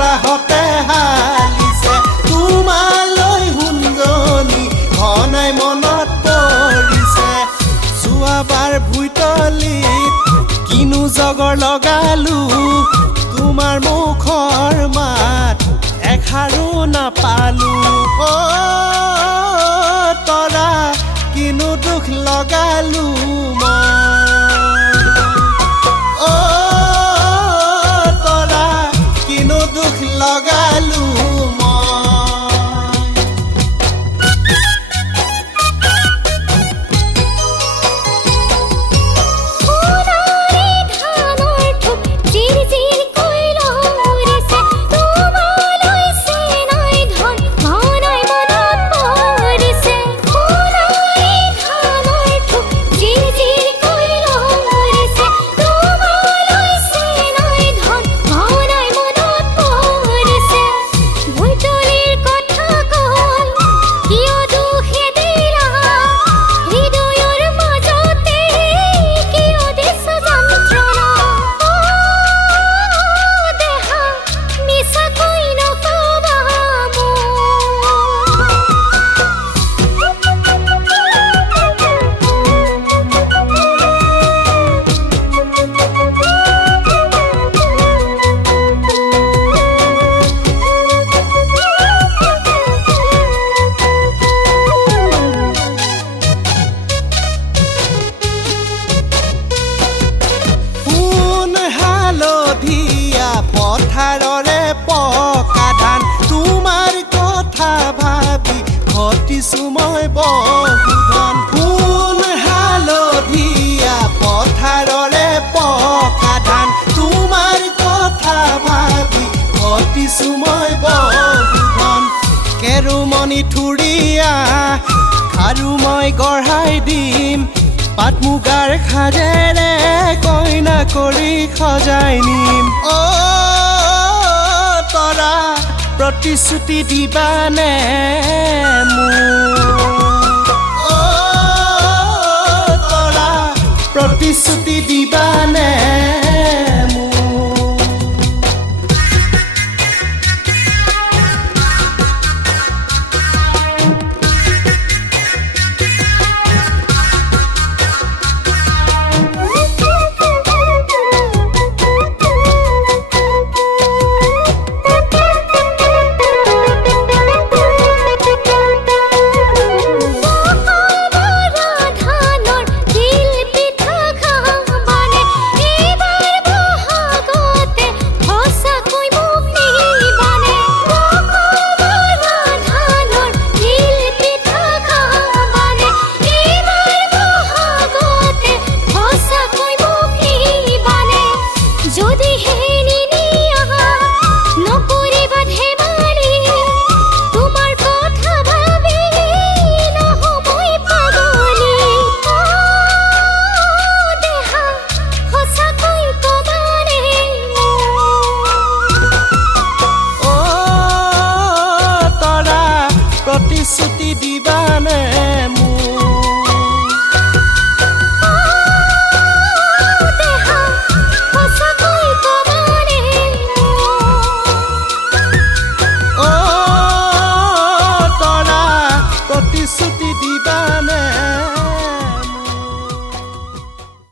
বতাহতে হালিছে তোমালৈ শুনজনী ঘনাই মনত পৰিছে যোৱাবাৰ ভুইতলিত কিনো জগৰ লগালো তোমাৰ মুখৰ মাত এষাৰো নাপালো তৰা কিনো দুখ লগালো তৰা কিনো দুখ লগালো পথাৰৰে পকা ধান তোমাৰ কথা ভাবি ঘটিছো মই বহুধন সোণ হালধীয়া পথাৰৰে পকা ধান তোমাৰ কথা ভাবি ঘটিছো মই বহুধন কেৰুমণি থুৰীয়া খাৰু মই গঢ়াই দিম পাট মুগাৰ সাজেৰে কইনা কৰি সজাই নিম তৰা প্ৰতিশ্ৰুতি দিবানে তৰা প্ৰতিশ্ৰুতি দিবানে প্ৰতিশ্ৰুতি দিবানে